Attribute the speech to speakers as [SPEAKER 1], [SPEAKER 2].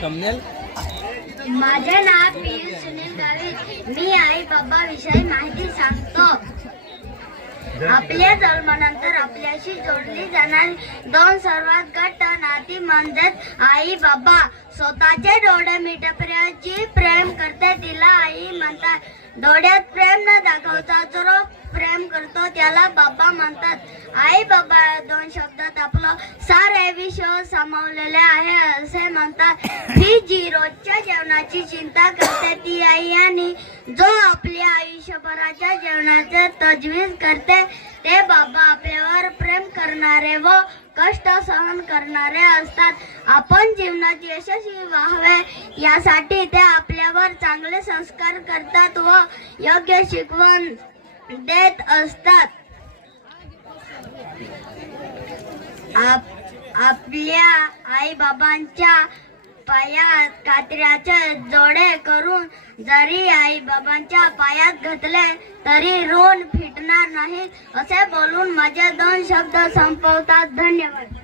[SPEAKER 1] कमनेल
[SPEAKER 2] माझे नाव पियुष सुनील गावित मी आई बाबा विषयी माहिती सांगतो. आपल्या जन्मानंतर आपल्याशी जोडली जाणारी दोन सर्वात घट्ट नाती म्हणजेच आई बाबा. स्वतःचे डोळे मिटप्रियाची प्रेम करते. तिला आई म्हणतात. डोळ्यात प्रेम न दाखवता जो प्रेम करतो त्याला बाबा म्हणतात. आई बाबा दोन शब्दात आपलं सारे विश्व सामावलेले आहे असे म्हणतात. ती जी रोजच्या जेवणाची चिंता करते ती आई आणि जो आपल्या आयुष्यभराच्या जेवणाचे तजवीज करते ते बाबा आपल्यावर प्रेम करणारे व कष्ट सहन करणारे असतात. आपण जीवनात यशस्वी व्हावे यासाठी ते आपल्यावर चांगले संस्कार करतात व योग्य शिकवण देत असतात. आप आपल्या आई बाबांच्या पायात कात्र्याचे जोडे करून जरी आई बाबांच्या पायात घातले तरी रोन फिटणार नाही असे बोलून माझे दोन शब्द संपवतात. धन्यवाद.